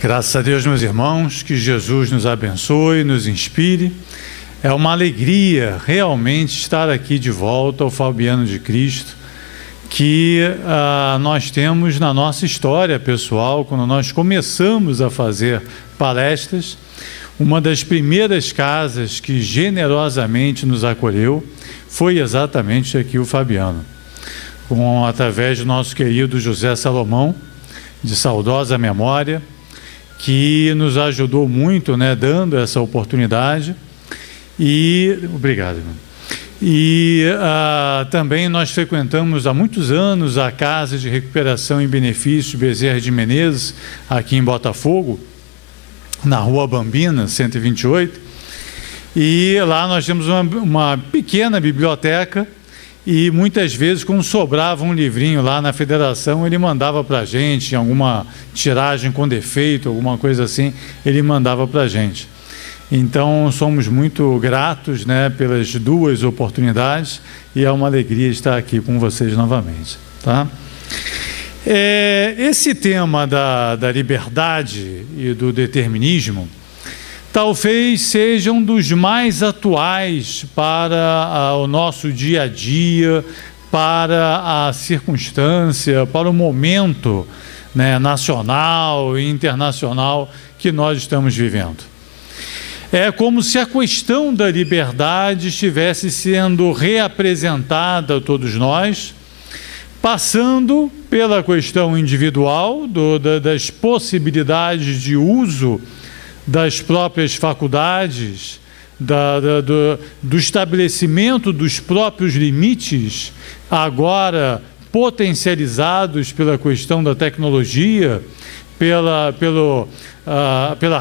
Graças a Deus, meus irmãos, que Jesus nos abençoe, nos inspire. É uma alegria realmente estar aqui de volta ao Fabiano de Cristo, que nós temos na nossa história pessoal, quando nós começamos a fazer palestras. Uma das primeiras casas que generosamente nos acolheu foi exatamente aqui o Fabiano, através do nosso querido José Salomão, de saudosa memória, que nos ajudou muito, né, dando essa oportunidade. E obrigado, irmão. E também nós frequentamos há muitos anos a Casa de Recuperação e Benefícios Bezerra de Menezes, aqui em Botafogo, na Rua Bambina, 128. E lá nós temos uma pequena biblioteca, e muitas vezes, quando sobrava um livrinho lá na federação, ele mandava para a gente, alguma tiragem com defeito, alguma coisa assim, ele mandava para a gente. Então, somos muito gratos, né, pelas duas oportunidades, e é uma alegria estar aqui com vocês novamente. Tá? Esse tema da liberdade e do determinismo talvez seja um dos mais atuais para o nosso dia a dia, para a circunstância, para o momento, né, nacional e internacional que nós estamos vivendo. É como se a questão da liberdade estivesse sendo reapresentada a todos nós, passando pela questão individual, das possibilidades de uso das próprias faculdades, do estabelecimento dos próprios limites, agora potencializados pela questão da tecnologia, pela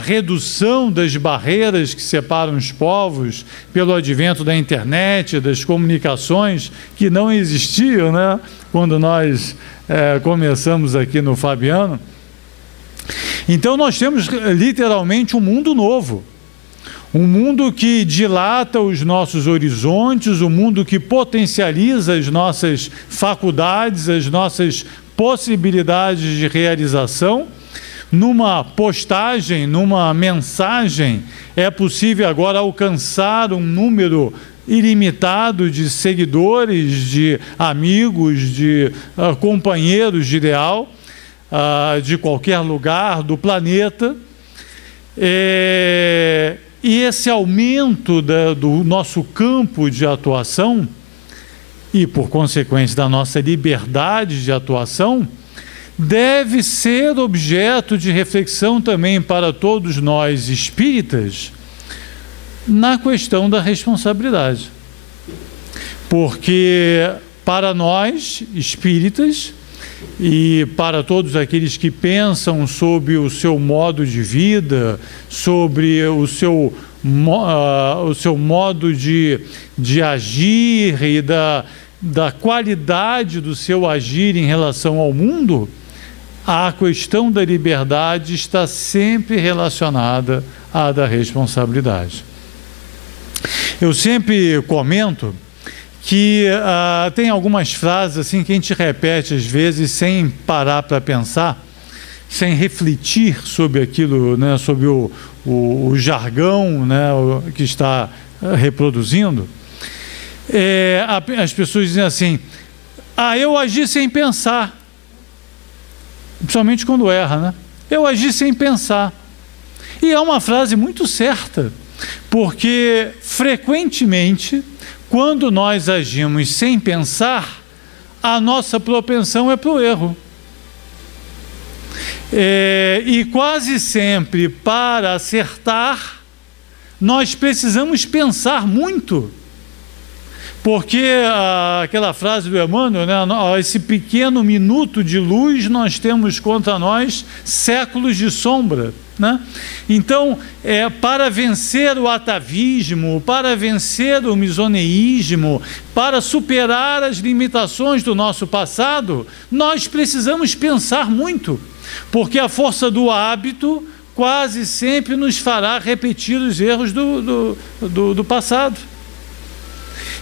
redução das barreiras que separam os povos, pelo advento da internet, das comunicações que não existiam, né, quando nós começamos aqui no Fabiano. Então nós temos literalmente um mundo novo, um mundo que dilata os nossos horizontes, um mundo que potencializa as nossas faculdades, as nossas possibilidades de realização. Numa postagem, numa mensagem, é possível agora alcançar um número ilimitado de seguidores, de amigos, de companheiros de ideal, de qualquer lugar do planeta. E esse aumento do nosso campo de atuação e, por consequência, da nossa liberdade de atuação, deve ser objeto de reflexão também para todos nós espíritas na questão da responsabilidade. Porque para nós espíritas e para todos aqueles que pensam sobre o seu modo de vida, sobre o seu modo de agir e da qualidade do seu agir em relação ao mundo, a questão da liberdade está sempre relacionada à da responsabilidade. Eu sempre comento que tem algumas frases assim que a gente repete às vezes sem parar para pensar, sem refletir sobre aquilo, né, sobre o jargão, né, que está reproduzindo. As pessoas dizem assim: eu agi sem pensar. Principalmente quando erra, né? Eu agi sem pensar. E é uma frase muito certa, porque frequentemente, quando nós agimos sem pensar, a nossa propensão é para o erro. E quase sempre, para acertar, nós precisamos pensar muito. Porque aquela frase do Emmanuel, né, esse pequeno minuto de luz, nós temos contra nós séculos de sombra, né? Então, para vencer o atavismo, para vencer o misoneísmo, para superar as limitações do nosso passado, nós precisamos pensar muito, porque a força do hábito quase sempre nos fará repetir os erros do passado.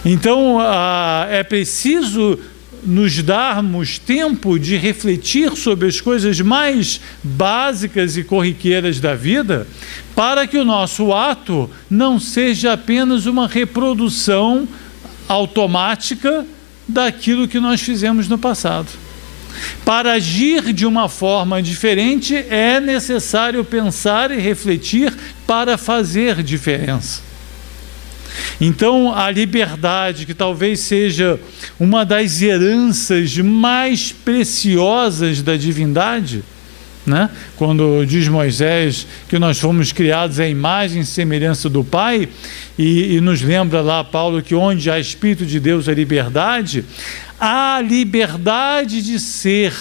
Então, é preciso nos darmos tempo de refletir sobre as coisas mais básicas e corriqueiras da vida, para que o nosso ato não seja apenas uma reprodução automática daquilo que nós fizemos no passado. Para agir de uma forma diferente, é necessário pensar e refletir para fazer diferença. Então, a liberdade, que talvez seja uma das heranças mais preciosas da divindade, né? Quando diz Moisés que nós fomos criados à imagem e semelhança do Pai, e nos lembra lá Paulo que onde há Espírito de Deus há liberdade, a liberdade de ser,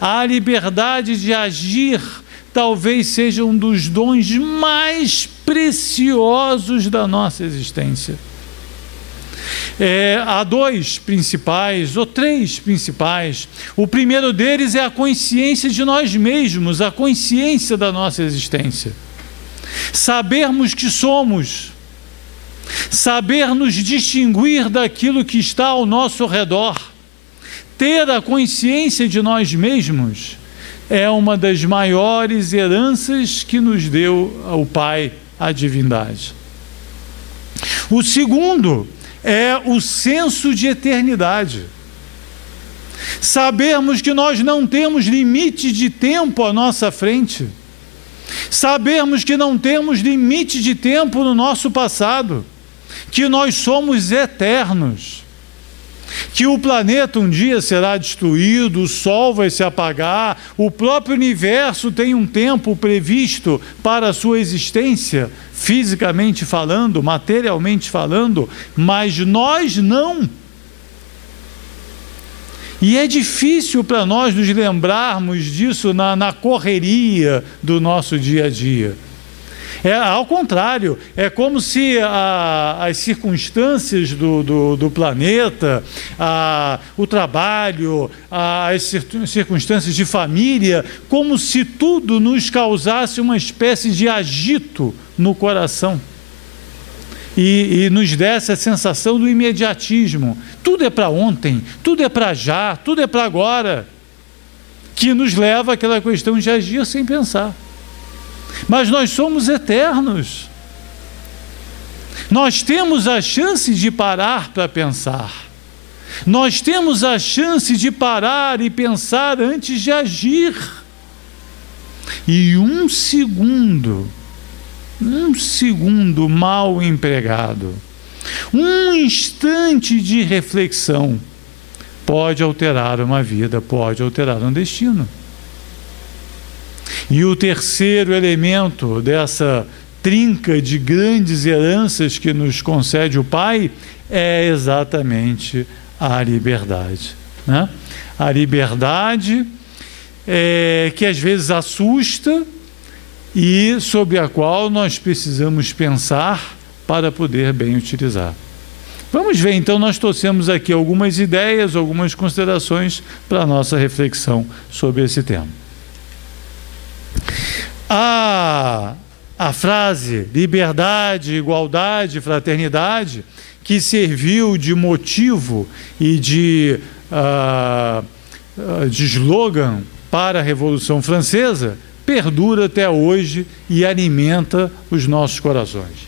a liberdade de agir, talvez seja um dos dons mais preciosos da nossa existência. Há dois principais, ou três principais. O primeiro deles é a consciência de nós mesmos, a consciência da nossa existência. Sabermos que somos, saber nos distinguir daquilo que está ao nosso redor, ter a consciência de nós mesmos, é uma das maiores heranças que nos deu o Pai, a divindade. O segundo é o senso de eternidade. Sabermos que nós não temos limite de tempo à nossa frente. Sabermos que não temos limite de tempo no nosso passado. Que nós somos eternos. Que o planeta um dia será destruído, o Sol vai se apagar, o próprio universo tem um tempo previsto para a sua existência, fisicamente falando, materialmente falando, mas nós não. E é difícil para nós nos lembrarmos disso na correria do nosso dia a dia. Ao contrário, é como se as circunstâncias do planeta, o trabalho, as circunstâncias de família, como se tudo nos causasse uma espécie de agito no coração e nos desse a sensação do imediatismo. Tudo é para ontem, tudo é para já, tudo é para agora, que nos leva àquela questão de agir sem pensar. Mas nós somos eternos. Nós temos a chance de parar para pensar. Nós temos a chance de parar e pensar antes de agir. E um segundo mal empregado, um instante de reflexão, pode alterar uma vida, pode alterar um destino. E o terceiro elemento dessa trinca de grandes heranças que nos concede o Pai é exatamente a liberdade, né? A liberdade que às vezes assusta e sobre a qual nós precisamos pensar para poder bem utilizar. Vamos ver, então, nós trouxemos aqui algumas ideias, algumas considerações para a nossa reflexão sobre esse tema. A frase liberdade, igualdade, fraternidade, que serviu de motivo e de slogan para a Revolução Francesa, perdura até hoje e alimenta os nossos corações.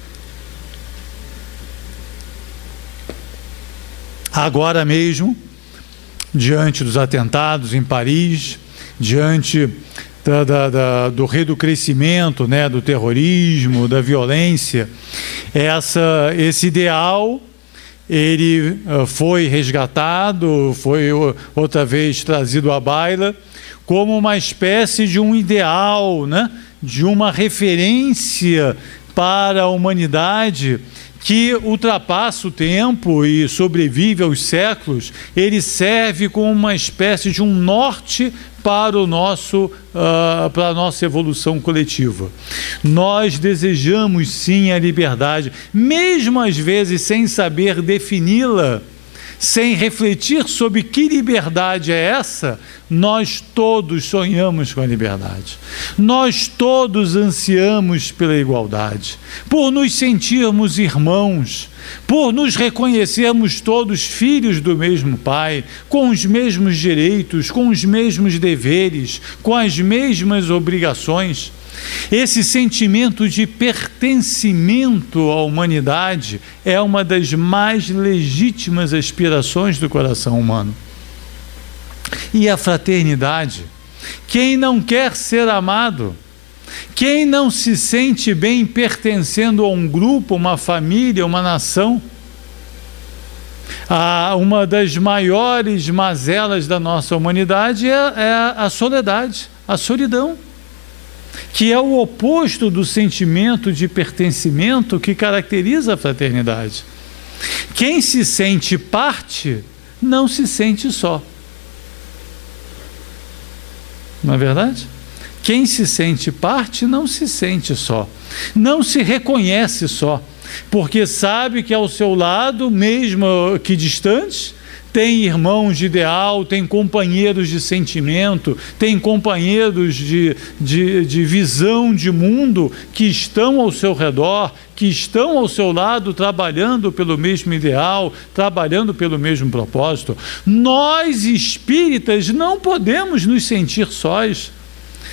Agora mesmo, diante dos atentados em Paris, diante do recrudescimento, né, do terrorismo, da violência, esse ideal, ele foi resgatado, foi outra vez trazido à baila, como uma espécie de um ideal, né, de uma referência para a humanidade que ultrapassa o tempo e sobrevive aos séculos. Ele serve como uma espécie de um norte para a nossa evolução coletiva. Nós desejamos sim a liberdade, mesmo às vezes sem saber defini-la, sem refletir sobre que liberdade é essa, nós todos sonhamos com a liberdade. Nós todos ansiamos pela igualdade, por nos sentirmos irmãos, por nos reconhecermos todos filhos do mesmo Pai, com os mesmos direitos, com os mesmos deveres, com as mesmas obrigações. Esse sentimento de pertencimento à humanidade é uma das mais legítimas aspirações do coração humano. E a fraternidade? Quem não quer ser amado? Quem não se sente bem pertencendo a um grupo, uma família, uma nação? Uma das maiores mazelas da nossa humanidade é a soledade, a solidão, que é o oposto do sentimento de pertencimento que caracteriza a fraternidade. Quem se sente parte, não se sente só. Não é verdade? Quem se sente parte, não se sente só. Não se reconhece só, porque sabe que ao seu lado, mesmo que distante, tem irmãos de ideal, tem companheiros de sentimento, tem companheiros de visão de mundo que estão ao seu redor, que estão ao seu lado trabalhando pelo mesmo ideal, trabalhando pelo mesmo propósito. Nós espíritas não podemos nos sentir sós.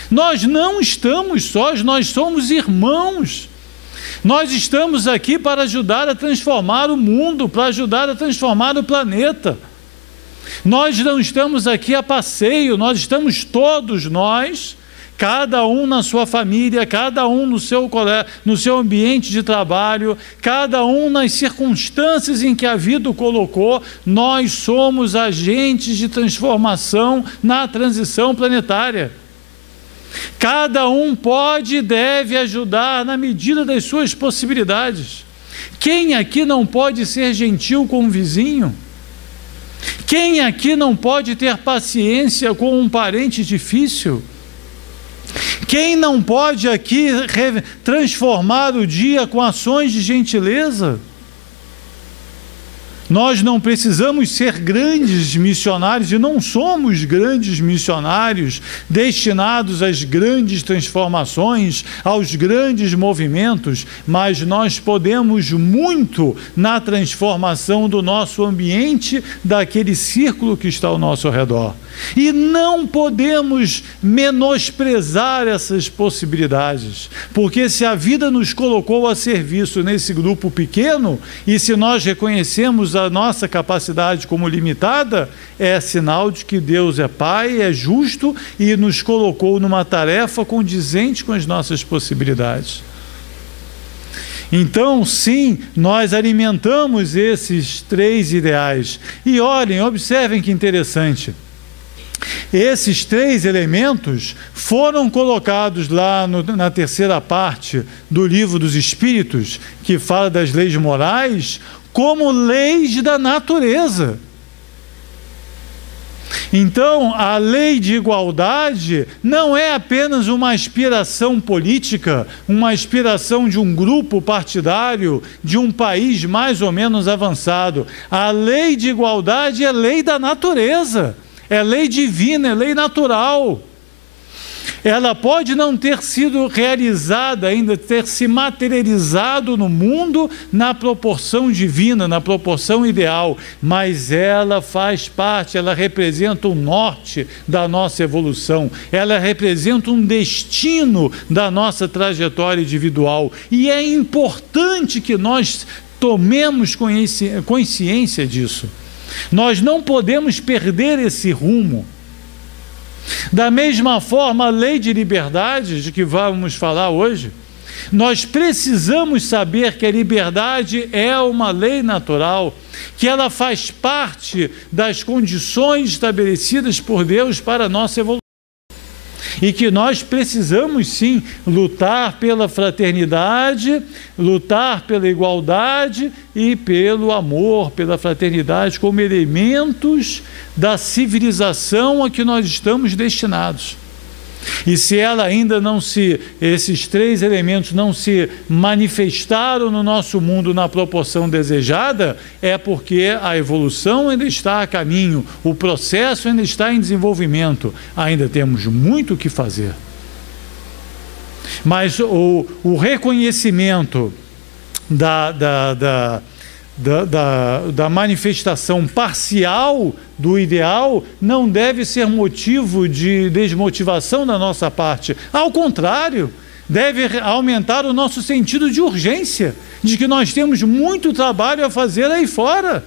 Nós não estamos sós, nós somos irmãos. Nós estamos aqui para ajudar a transformar o mundo, para ajudar a transformar o planeta. Nós não estamos aqui a passeio, nós estamos todos nós, cada um na sua família, cada um no seu ambiente de trabalho, cada um nas circunstâncias em que a vida o colocou. Nós somos agentes de transformação na transição planetária. Cada um pode e deve ajudar na medida das suas possibilidades. Quem aqui não pode ser gentil com o vizinho? Quem aqui não pode ter paciência com um parente difícil? Quem não pode aqui transformar o dia com ações de gentileza? Nós não precisamos ser grandes missionários, e não somos grandes missionários destinados às grandes transformações, aos grandes movimentos, mas nós podemos muito na transformação do nosso ambiente, daquele círculo que está ao nosso redor. E não podemos menosprezar essas possibilidades, porque se a vida nos colocou a serviço nesse grupo pequeno, e se nós reconhecemos a nossa capacidade como limitada, é sinal de que Deus é Pai, é justo e nos colocou numa tarefa condizente com as nossas possibilidades. Então, sim, nós alimentamos esses 3 ideais. E olhem, observem que interessante. Esses 3 elementos foram colocados lá na terceira parte do Livro dos Espíritos, que fala das leis morais, como leis da natureza. Então, a lei de igualdade não é apenas uma aspiração política, uma aspiração de um grupo partidário, de um país mais ou menos avançado. A lei de igualdade é lei da natureza. É lei divina, é lei natural. Ela pode não ter sido realizada ainda, ter se materializado no mundo na proporção divina, na proporção ideal, mas ela faz parte, ela representa o norte da nossa evolução, ela representa um destino da nossa trajetória individual, e é importante que nós tomemos consciência disso. Nós não podemos perder esse rumo. Da mesma forma, a lei de liberdade, de que vamos falar hoje, nós precisamos saber que a liberdade é uma lei natural, que ela faz parte das condições estabelecidas por Deus para a nossa evolução. E que nós precisamos sim lutar pela fraternidade, lutar pela igualdade e pelo amor, pela fraternidade, como elementos da civilização a que nós estamos destinados. E se esses 3 elementos não se manifestaram no nosso mundo na proporção desejada, é porque a evolução ainda está a caminho, o processo ainda está em desenvolvimento, ainda temos muito o que fazer. Mas o reconhecimento da manifestação parcial do ideal não deve ser motivo de desmotivação da nossa parte. Ao contrário, deve aumentar o nosso sentido de urgência, de que nós temos muito trabalho a fazer aí fora,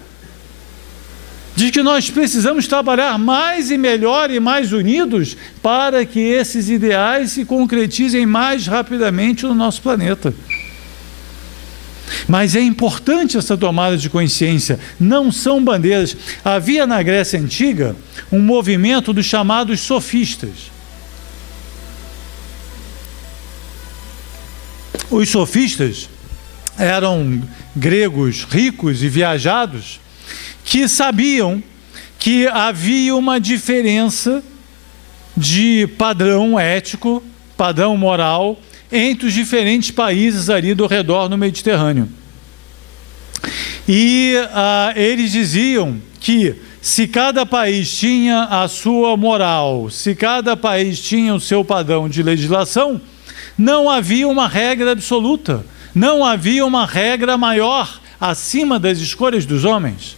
de que nós precisamos trabalhar mais e melhor e mais unidos para que esses ideais se concretizem mais rapidamente no nosso planeta. Mas é importante essa tomada de consciência, não são bandeiras. Havia na Grécia Antiga um movimento dos chamados sofistas. Os sofistas eram gregos ricos e viajados que sabiam que havia uma diferença de padrão ético, padrão moral, entre os diferentes países ali do redor no Mediterrâneo. E eles diziam que se cada país tinha a sua moral, se cada país tinha o seu padrão de legislação, não havia uma regra absoluta, não havia uma regra maior acima das escolhas dos homens.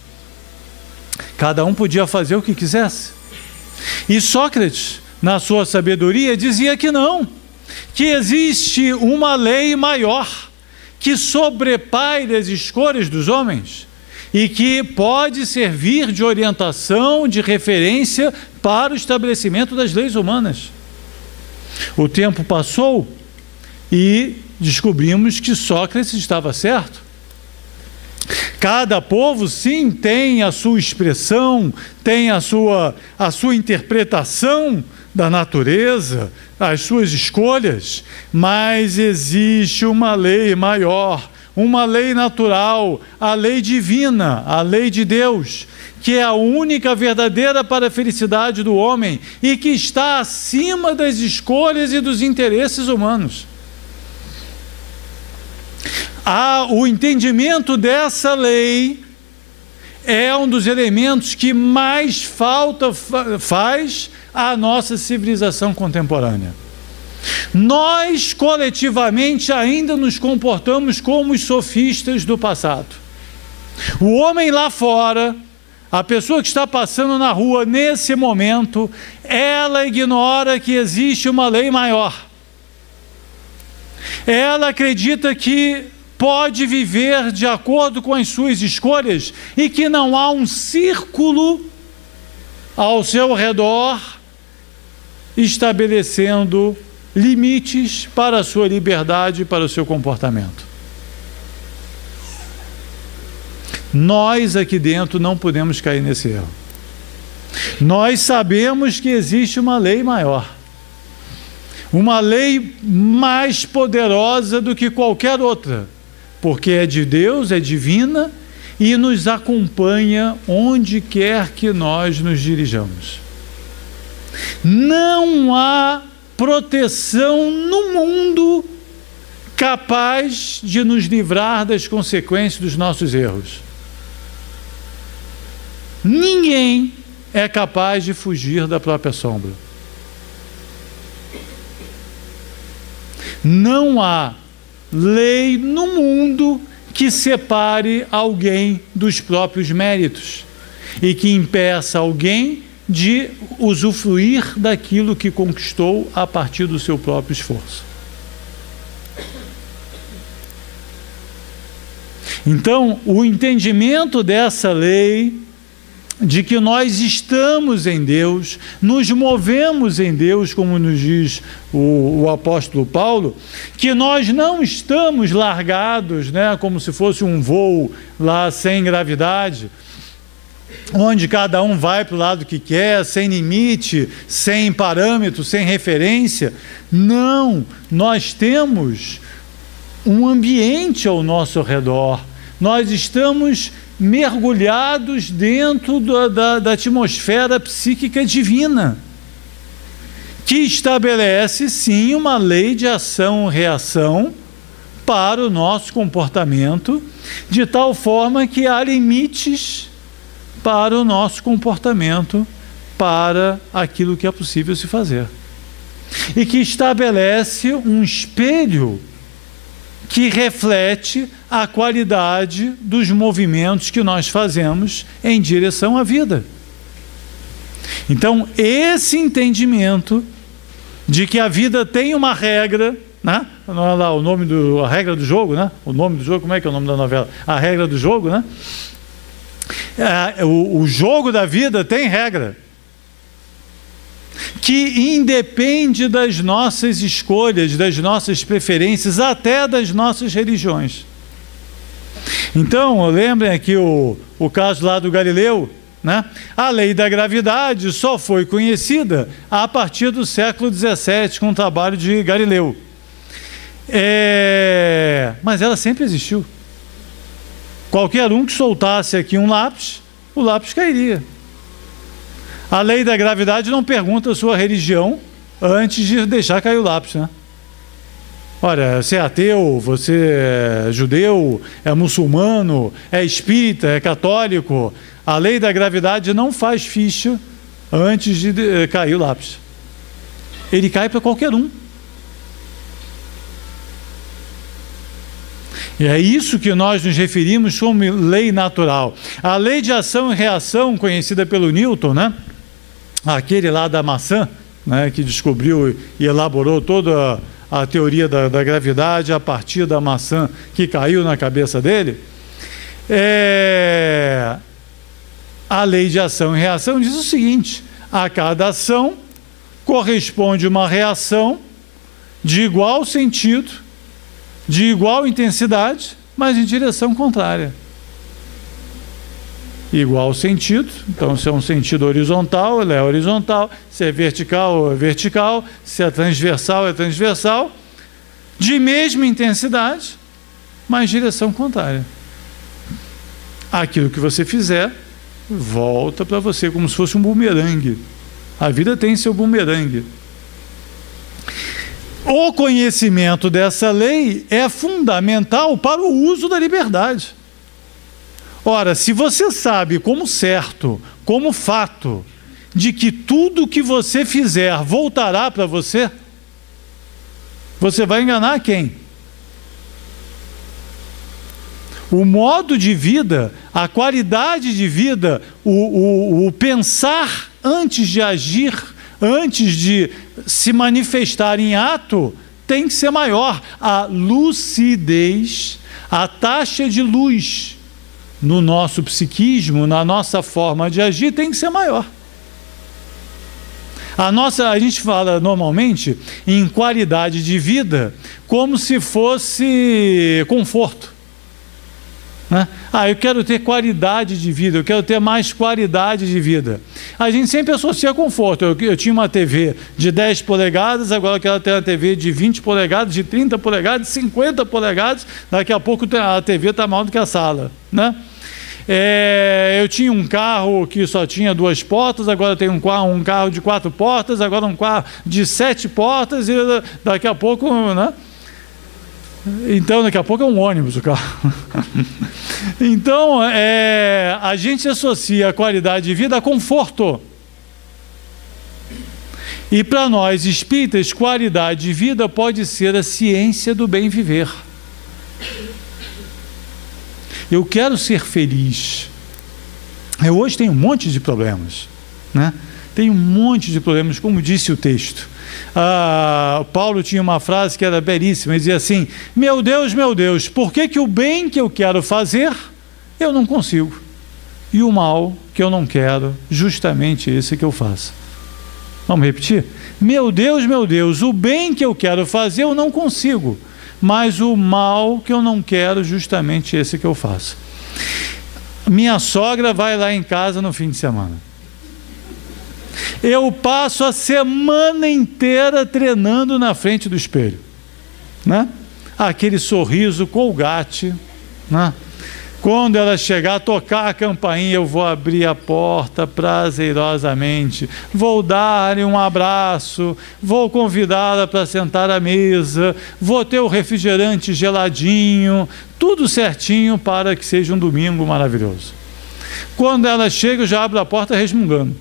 Cada um podia fazer o que quisesse. E Sócrates, na sua sabedoria, dizia que não, que existe uma lei maior que sobrepaira as escolhas dos homens e que pode servir de orientação, de referência para o estabelecimento das leis humanas. O tempo passou e descobrimos que Sócrates estava certo. Cada povo, sim, tem a sua expressão, tem a sua interpretação da natureza, as suas escolhas, mas existe uma lei maior, uma lei natural, a lei divina, a lei de Deus, que é a única verdadeira para a felicidade do homem e que está acima das escolhas e dos interesses humanos. O entendimento dessa lei é um dos elementos que mais falta faz à nossa civilização contemporânea. Nós, coletivamente, ainda nos comportamos como os sofistas do passado. O homem lá fora, a pessoa que está passando na rua nesse momento, ela ignora que existe uma lei maior. Ela acredita que pode viver de acordo com as suas escolhas e que não há um círculo ao seu redor estabelecendo limites para a sua liberdade e para o seu comportamento. Nós aqui dentro não podemos cair nesse erro. Nós sabemos que existe uma lei maior, uma lei mais poderosa do que qualquer outra, porque é de Deus, é divina e nos acompanha onde quer que nós nos dirijamos. Não há proteção no mundo capaz de nos livrar das consequências dos nossos erros. Ninguém é capaz de fugir da própria sombra. Não há lei no mundo que separe alguém dos próprios méritos e que impeça alguém de usufruir daquilo que conquistou a partir do seu próprio esforço. Então, o entendimento dessa lei, de que nós estamos em Deus, nos movemos em Deus, como nos diz o apóstolo Paulo, que nós não estamos largados, como se fosse um voo lá sem gravidade, onde cada um vai para o lado que quer, sem limite, sem parâmetro, sem referência. Não, nós temos um ambiente ao nosso redor, nós estamos mergulhados dentro da atmosfera psíquica divina, que estabelece, sim, uma lei de ação-reação para o nosso comportamento, de tal forma que há limites para o nosso comportamento, para aquilo que é possível se fazer. E que estabelece um espelho que reflete a qualidade dos movimentos que nós fazemos em direção à vida. Então, esse entendimento de que a vida tem uma regra, né? Não é lá a regra do jogo, né? O nome do jogo, como é que é o nome da novela? A regra do jogo, né? O jogo da vida tem regra, que independe das nossas escolhas, das nossas preferências, até das nossas religiões. Então, lembrem aqui o caso lá do Galileu, né? A lei da gravidade só foi conhecida a partir do século XVII, com o trabalho de Galileu. Mas ela sempre existiu. Qualquer um que soltasse aqui um lápis, o lápis cairia. A lei da gravidade não pergunta a sua religião antes de deixar cair o lápis, né? Olha, você é ateu, você é judeu, é muçulmano, é espírita, é católico. A lei da gravidade não faz ficha antes de cair o lápis. Ele cai para qualquer um. E é isso que nós nos referimos como lei natural. A lei de ação e reação, conhecida pelo Newton, né? Aquele lá da maçã, né? Que descobriu e elaborou toda a teoria da gravidade a partir da maçã que caiu na cabeça dele. A lei de ação e reação diz o seguinte: a cada ação corresponde uma reação de igual sentido, de igual intensidade, mas em direção contrária. Igual sentido, então se é um sentido horizontal, ele é horizontal, se é vertical, é vertical, se é transversal, de mesma intensidade, mas direção contrária. Aquilo que você fizer, volta para você como se fosse um bumerangue. A vida tem seu bumerangue. O conhecimento dessa lei é fundamental para o uso da liberdade. Ora, se você sabe como certo, como fato, de que tudo que você fizer voltará para você, você vai enganar quem? O modo de vida, a qualidade de vida, o pensar antes de agir, antes de se manifestar em ato, tem que ser maior. A lucidez, a taxa de luz no nosso psiquismo, na nossa forma de agir, tem que ser maior. A gente fala normalmente em qualidade de vida como se fosse conforto, né? Eu quero ter qualidade de vida, eu quero ter mais qualidade de vida. A gente sempre associa conforto. Eu tinha uma TV de 10 polegadas, agora eu quero ter uma TV de 20 polegadas, de 30 polegadas, de 50 polegadas, daqui a pouco a TV está maior do que a sala, né? Eu tinha um carro que só tinha 2 portas, agora tem um carro de 4 portas, agora um carro de 7 portas, e daqui a pouco, né? Então, daqui a pouco é um ônibus o carro. Então, a gente associa a qualidade de vida a conforto. E para nós espíritas, qualidade de vida pode ser a ciência do bem viver. Eu quero ser feliz. Eu hoje tenho um monte de problemas, né? Tenho um monte de problemas, como disse o texto. Paulo tinha uma frase que era belíssima, ele dizia assim: meu Deus, por que o bem que eu quero fazer, eu não consigo? E o mal que eu não quero, justamente esse que eu faço. Vamos repetir? Meu Deus, o bem que eu quero fazer, eu não consigo. Mas o mal que eu não quero, justamente esse que eu faço. Minha sogra vai lá em casa no fim de semana. Eu passo a semana inteira treinando na frente do espelho, né? Aquele sorriso Colgate, né? Quando ela chegar, tocar a campainha, eu vou abrir a porta prazerosamente, vou dar-lhe um abraço, vou convidá-la para sentar à mesa, vou ter o refrigerante geladinho, tudo certinho para que seja um domingo maravilhoso. Quando ela chega, eu já abro a porta resmungando,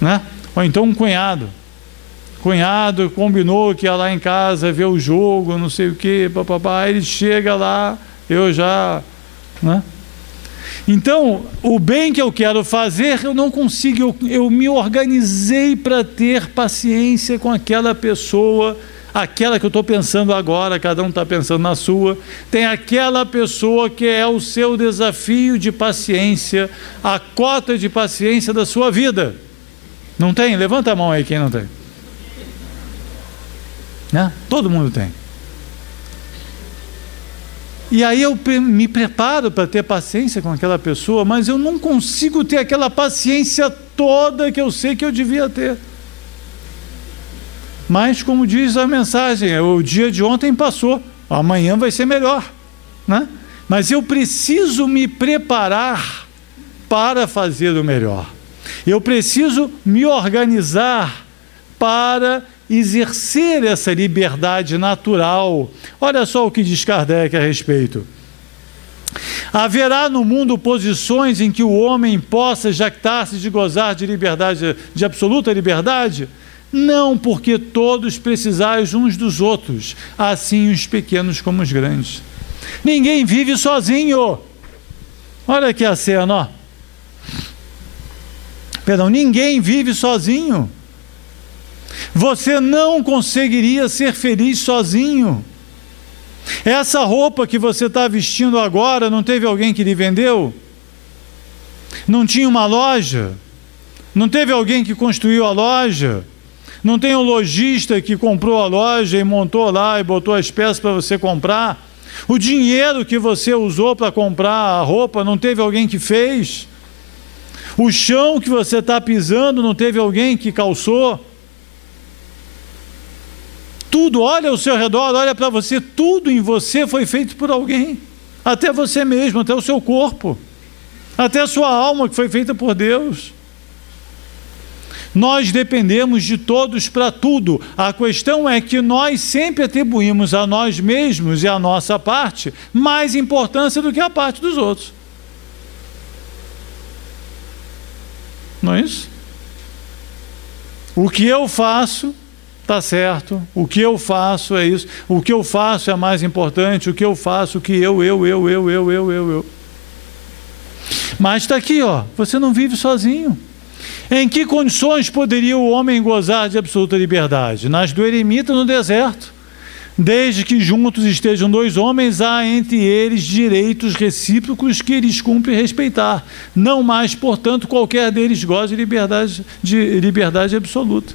né? Ou então um cunhado combinou que ia lá em casa ver o jogo, não sei o que, papapá, ele chega lá, eu já, né? Então, o bem que eu quero fazer, eu não consigo, eu me organizei para ter paciência com aquela pessoa, aquela que eu estou pensando agora, cada um está pensando na sua, tem aquela pessoa que é o seu desafio de paciência, a cota de paciência da sua vida. Não tem? Levanta a mão aí quem não tem. Né? Todo mundo tem. E aí eu me preparo para ter paciência com aquela pessoa, mas eu não consigo ter aquela paciência toda que eu sei que eu devia ter. Mas, como diz a mensagem, o dia de ontem passou, amanhã vai ser melhor, né? Mas eu preciso me preparar para fazer o melhor. Eu preciso me organizar para exercer essa liberdade natural. Olha só o que diz Kardec a respeito. Haverá no mundo posições em que o homem possa jactar-se de gozar de liberdade, de absoluta liberdade? Não, porque todos precisais uns dos outros, assim os pequenos como os grandes. Ninguém vive sozinho. Olha aqui a cena, ó. Perdão, ninguém vive sozinho. Você não conseguiria ser feliz sozinho. Essa roupa que você está vestindo agora, não teve alguém que lhe vendeu? Não tinha uma loja? Não teve alguém que construiu a loja? Não tem um lojista que comprou a loja e montou lá e botou as peças para você comprar? O dinheiro que você usou para comprar a roupa, não teve alguém que fez? O chão que você está pisando, não teve alguém que calçou? Tudo, olha ao seu redor, olha para você, tudo em você foi feito por alguém. Até você mesmo, até o seu corpo. Até a sua alma que foi feita por Deus. Nós dependemos de todos para tudo. A questão é que nós sempre atribuímos a nós mesmos e a nossa parte mais importância do que a parte dos outros. Não é isso? O que eu faço está certo, o que eu faço é isso, o que eu faço é mais importante, o que eu faço, o que eu. Mas está aqui, ó, você não vive sozinho. Em que condições poderia o homem gozar de absoluta liberdade? Nas do eremita no deserto. Desde que juntos estejam dois homens, há entre eles direitos recíprocos que eles cumprem respeitar. Não mais, portanto, qualquer deles goza de liberdade absoluta.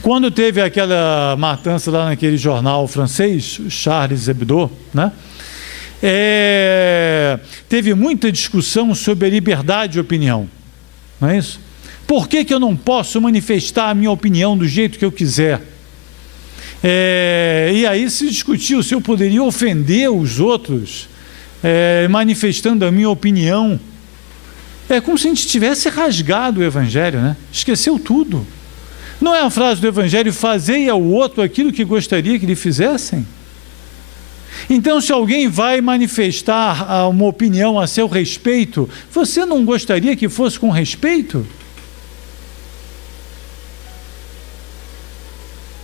Quando teve aquela matança lá naquele jornal francês, Charles Hebdo, né? Teve muita discussão sobre a liberdade de opinião, não é isso? Por que eu não posso manifestar a minha opinião do jeito que eu quiser? E aí se discutiu se eu poderia ofender os outros, manifestando a minha opinião. É como se a gente tivesse rasgado o Evangelho, né? Esqueceu tudo. Não é a frase do Evangelho, fazei ao outro aquilo que gostaria que lhe fizessem? Então, se alguém vai manifestar uma opinião a seu respeito, você não gostaria que fosse com respeito?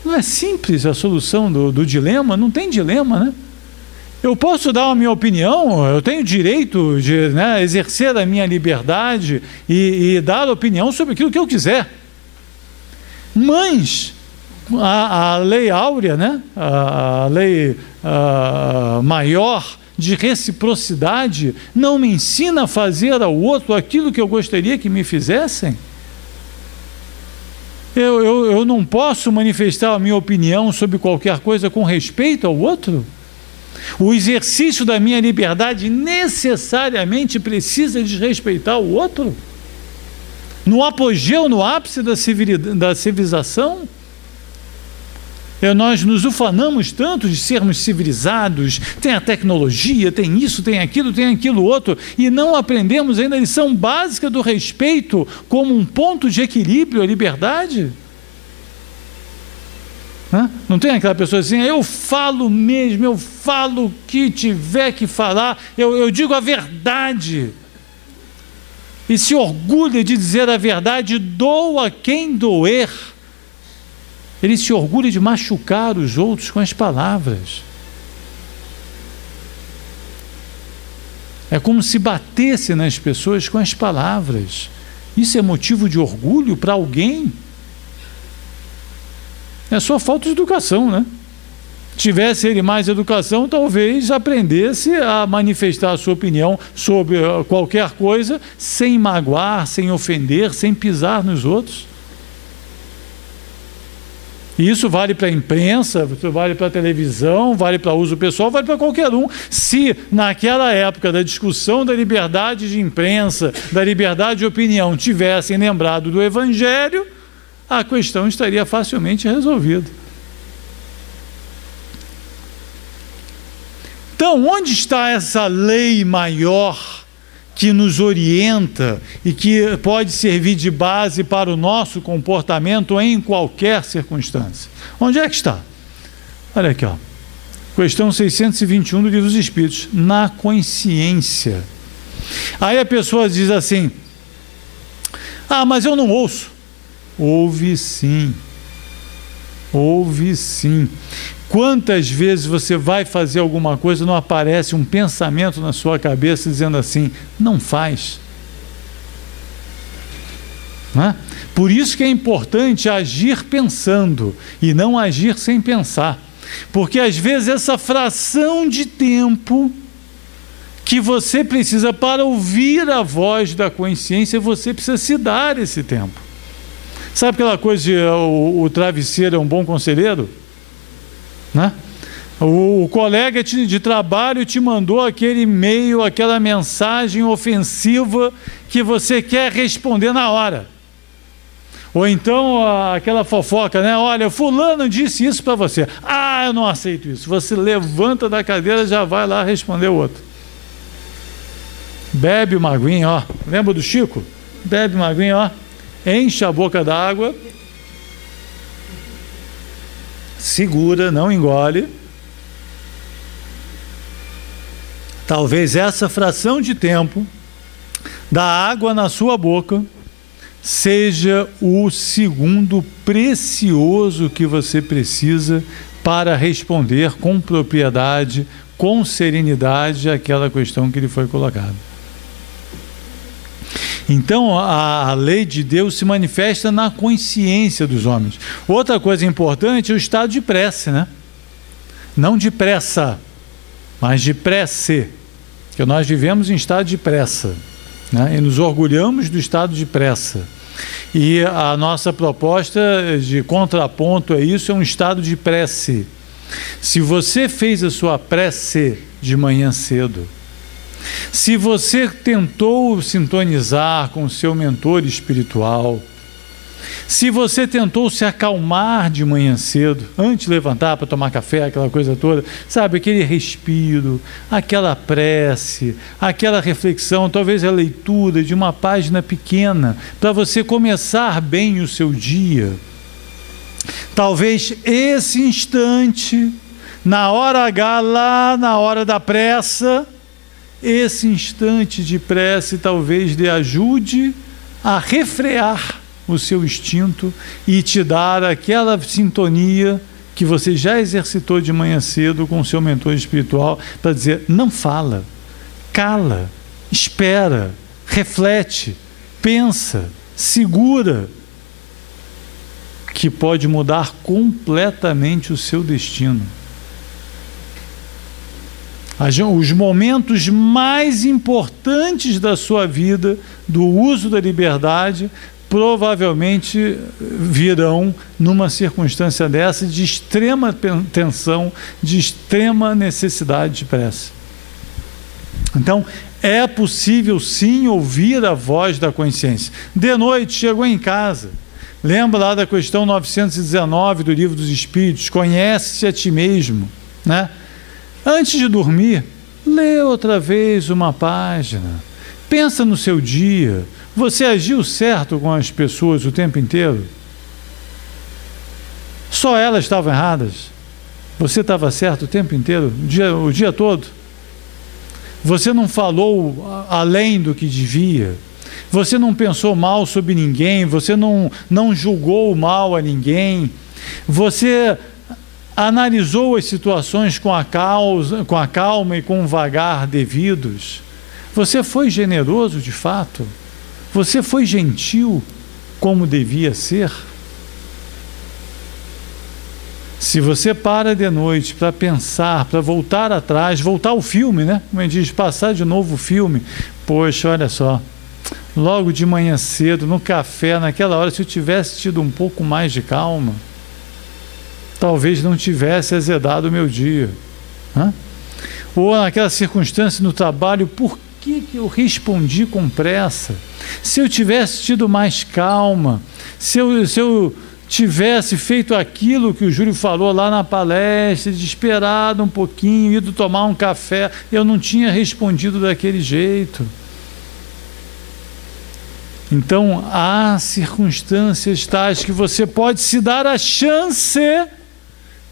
Não é simples a solução do dilema? Não tem dilema, né? Eu posso dar a minha opinião, eu tenho direito de, né, exercer a minha liberdade e dar opinião sobre aquilo que eu quiser. Mas a lei áurea, né? A lei maior de reciprocidade não me ensina a fazer ao outro aquilo que eu gostaria que me fizessem? Eu não posso manifestar a minha opinião sobre qualquer coisa com respeito ao outro? O exercício da minha liberdade necessariamente precisa desrespeitar o outro? No apogeu, no ápice da civilização? Nós nos ufanamos tanto de sermos civilizados, tem a tecnologia, tem isso, tem aquilo outro, e não aprendemos ainda a lição básica do respeito como um ponto de equilíbrio à liberdade. Não tem aquela pessoa assim, eu falo mesmo, eu falo o que tiver que falar, eu digo a verdade. E se orgulha de dizer a verdade, doa quem doer. Ele se orgulha de machucar os outros com as palavras. É como se batesse nas pessoas com as palavras. Isso é motivo de orgulho para alguém? É só falta de educação, né? Tivesse ele mais educação, talvez aprendesse a manifestar a sua opinião sobre qualquer coisa, sem magoar, sem ofender, sem pisar nos outros. E isso vale para a imprensa, vale para a televisão, vale para uso pessoal, vale para qualquer um. Se naquela época da discussão da liberdade de imprensa, da liberdade de opinião, tivessem lembrado do Evangelho, a questão estaria facilmente resolvida. Então, onde está essa lei maior que nos orienta e que pode servir de base para o nosso comportamento em qualquer circunstância? Onde é que está? Olha aqui, questão 621 do Livro dos Espíritos, na consciência. Aí a pessoa diz assim, mas eu não ouço. Ouve sim. Ouve sim. Quantas vezes você vai fazer alguma coisa, não aparece um pensamento na sua cabeça dizendo assim, não faz. Por isso que é importante agir pensando e não agir sem pensar. Porque às vezes essa fração de tempo que você precisa para ouvir a voz da consciência, você precisa se dar esse tempo. Sabe aquela coisa de o travesseiro é um bom conselheiro? O colega de trabalho te mandou aquele e-mail, aquela mensagem ofensiva que você quer responder na hora. Ou então aquela fofoca, olha, fulano disse isso para você. Eu não aceito isso. Você levanta da cadeira, já vai lá responder o outro. Bebe uma aguinha, lembra do Chico? Bebe uma aguinha, enche a boca d'água, segura, não engole. Talvez essa fração de tempo da água na sua boca seja o segundo precioso que você precisa para responder com propriedade, com serenidade àquela questão que lhe foi colocada. Então, a lei de Deus se manifesta na consciência dos homens. Outra coisa importante é o estado de prece, Não de pressa, mas de prece, que nós vivemos em estado de pressa, e nos orgulhamos do estado de pressa. E a nossa proposta de contraponto a isso é um estado de prece. Se você fez a sua prece de manhã cedo, se você tentou sintonizar com o seu mentor espiritual, se você tentou se acalmar de manhã cedo, antes de levantar para tomar café, aquela coisa toda, sabe, aquele respiro, aquela prece, aquela reflexão, talvez a leitura de uma página pequena, para você começar bem o seu dia. Talvez esse instante, na hora H, lá na hora da pressa, esse instante de prece talvez lhe ajude a refrear o seu instinto e te dar aquela sintonia que você já exercitou de manhã cedo com o seu mentor espiritual para dizer, não fala, cala, espera, reflete, pensa, segura, que pode mudar completamente o seu destino. Os momentos mais importantes da sua vida, do uso da liberdade, provavelmente virão numa circunstância dessa de extrema tensão, de extrema necessidade de prece. Então, é possível sim ouvir a voz da consciência. De noite, chegou em casa, Lembra lá da questão 919 do Livro dos Espíritos, conhece-te a ti mesmo, né? Antes de dormir, lê outra vez uma página, pensa no seu dia. Você agiu certo com as pessoas o tempo inteiro? Só elas estavam erradas? Você estava certo o tempo inteiro, o dia todo? Você não falou além do que devia? Você não pensou mal sobre ninguém? Você não julgou mal a ninguém? Você analisou as situações com a calma e com o vagar devidos? Você foi generoso de fato? Você foi gentil como devia ser? Se você para de noite para pensar, para voltar atrás, voltar ao filme, né? Como a gente diz, passar de novo o filme. Poxa, olha só, logo de manhã cedo, no café, naquela hora, se eu tivesse tido um pouco mais de calma, talvez não tivesse azedado o meu dia. Ou naquela circunstância no trabalho, por que eu respondi com pressa? Se eu tivesse tido mais calma, se eu tivesse feito aquilo que o Júlio falou lá na palestra, de esperado um pouquinho, ido tomar um café, eu não tinha respondido daquele jeito. Então, há circunstâncias tais que você pode se dar a chance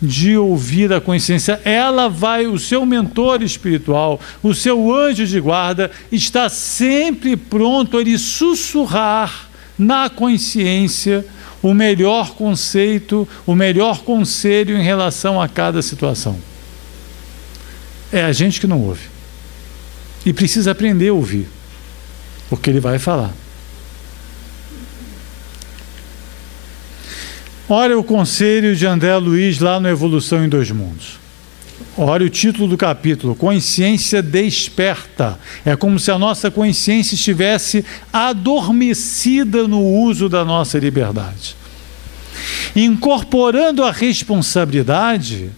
de ouvir a consciência. Ela vai, o seu mentor espiritual, o seu anjo de guarda, está sempre pronto a lhe sussurrar na consciência o melhor conceito, o melhor conselho em relação a cada situação. É a gente que não ouve. E precisa aprender a ouvir, porque ele vai falar. Olha o conselho de André Luiz lá no Evolução em Dois Mundos. Olha o título do capítulo, Consciência Desperta. É como se a nossa consciência estivesse adormecida no uso da nossa liberdade. Incorporando a responsabilidade,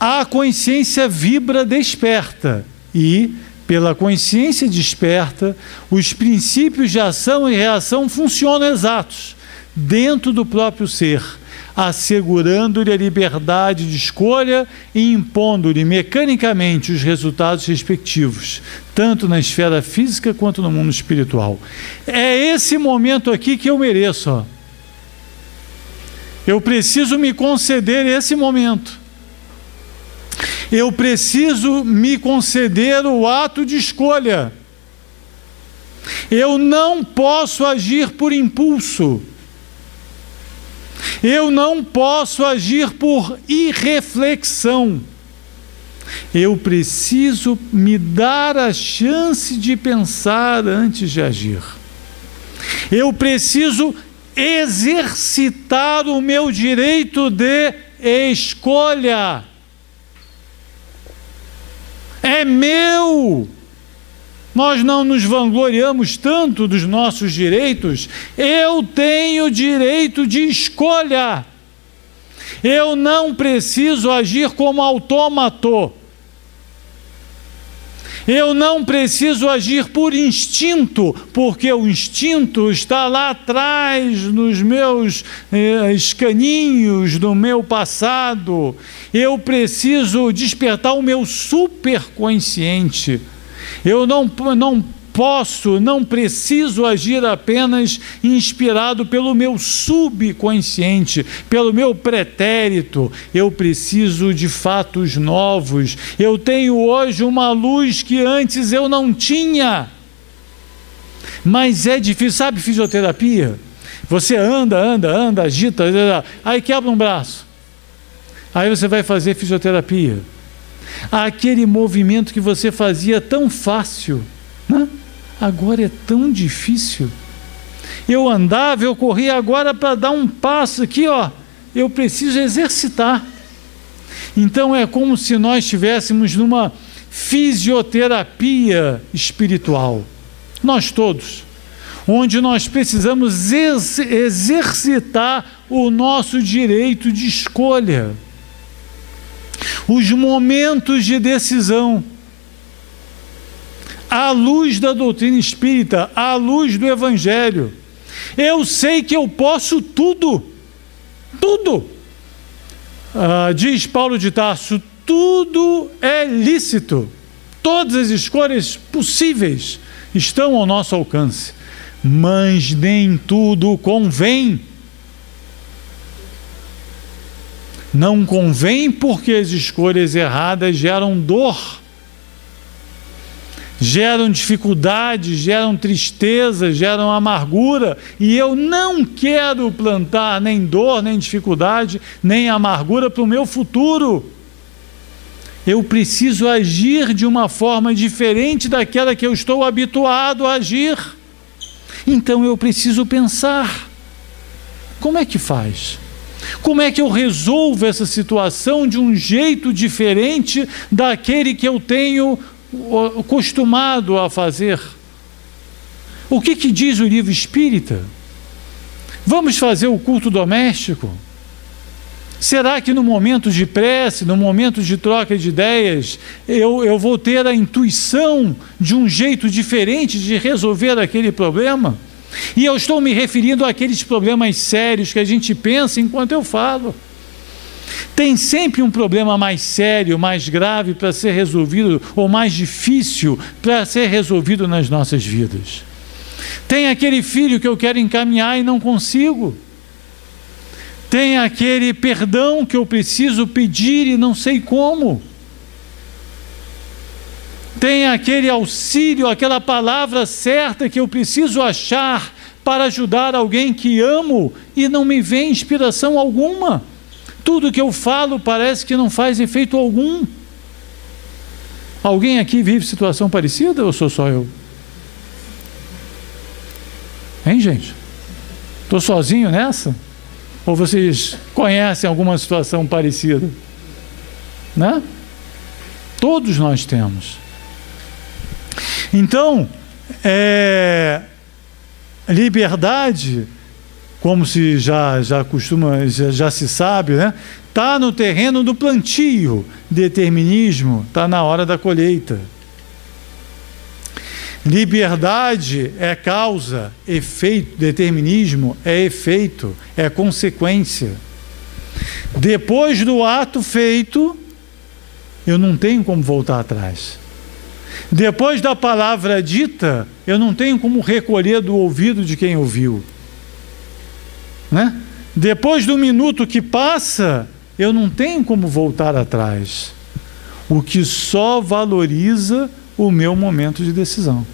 a consciência vibra desperta e, pela consciência desperta, os princípios de ação e reação funcionam exatos, dentro do próprio ser, assegurando-lhe a liberdade de escolha e impondo-lhe mecanicamente os resultados respectivos, tanto na esfera física quanto no mundo espiritual. É esse momento aqui que eu mereço. Ó. Eu preciso me conceder esse momento. Eu preciso me conceder o ato de escolha. Eu não posso agir por impulso. Eu não posso agir por irreflexão. Eu preciso me dar a chance de pensar antes de agir. Eu preciso exercitar o meu direito de escolha. É meu. Nós não nos vangloriamos tanto dos nossos direitos. Eu tenho direito de escolha. Eu não preciso agir como autômato. Eu não preciso agir por instinto, porque o instinto está lá atrás nos meus escaninhos do meu passado. Eu preciso despertar o meu superconsciente. Eu não preciso agir apenas inspirado pelo meu subconsciente, pelo meu pretérito. Eu preciso de fatos novos. Eu tenho hoje uma luz que antes eu não tinha. Mas é difícil, sabe fisioterapia? Você anda, agita, aí quebra um braço. Aí você vai fazer fisioterapia. Aquele movimento que você fazia tão fácil, né? Agora é tão difícil. Eu andava, eu corria, agora para dar um passo aqui, ó, eu preciso exercitar. Então é como se nós estivéssemos numa fisioterapia espiritual, nós todos, onde nós precisamos exercitar o nosso direito de escolha. Os momentos de decisão, à luz da doutrina espírita, à luz do Evangelho. Eu sei que eu posso tudo, tudo. Diz Paulo de Tarso, tudo é lícito, todas as escolhas possíveis estão ao nosso alcance, mas nem tudo convém. Não convém porque as escolhas erradas geram dor, geram dificuldade, geram tristeza, geram amargura, e eu não quero plantar nem dor, nem dificuldade, nem amargura para o meu futuro. Eu preciso agir de uma forma diferente daquela que eu estou habituado a agir. Então eu preciso pensar, como é que faz? Como é que eu resolvo essa situação de um jeito diferente daquele que eu tenho acostumado a fazer? O que diz o livro espírita? Vamos fazer o culto doméstico? Será que no momento de prece, no momento de troca de ideias, eu vou ter a intuição de um jeito diferente de resolver aquele problema? E eu estou me referindo àqueles problemas sérios que a gente pensa enquanto eu falo. Tem sempre um problema mais sério, mais grave para ser resolvido, ou mais difícil para ser resolvido nas nossas vidas. Tem aquele filho que eu quero encaminhar e não consigo. Tem aquele perdão que eu preciso pedir e não sei como. Tem aquele auxílio, aquela palavra certa que eu preciso achar para ajudar alguém que amo e não me vem inspiração alguma. Tudo que eu falo parece que não faz efeito algum. Alguém aqui vive situação parecida ou sou só eu? Hein, gente? Estou sozinho nessa? Ou vocês conhecem alguma situação parecida? Né? Todos nós temos. Então, liberdade, como se já se sabe, né? Está no terreno do plantio. Determinismo está na hora da colheita. Liberdade é causa, efeito. Determinismo é efeito, é consequência. Depois do ato feito, eu não tenho como voltar atrás. Depois da palavra dita, eu não tenho como recolher do ouvido de quem ouviu. Né? Depois do minuto que passa, eu não tenho como voltar atrás. O que só valoriza o meu momento de decisão.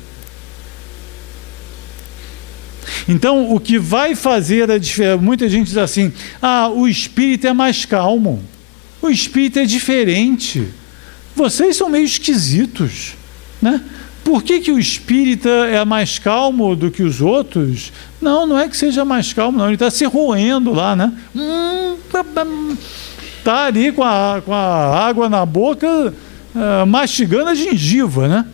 Então, o que vai fazer a diferença, muita gente diz assim, o espírito é mais calmo, o espírito é diferente, vocês são meio esquisitos, né? Por que o espírita é mais calmo do que os outros? Não é que seja mais calmo, não, ele está se roendo lá, né? Está ali com a água na boca, mastigando a gengiva, né?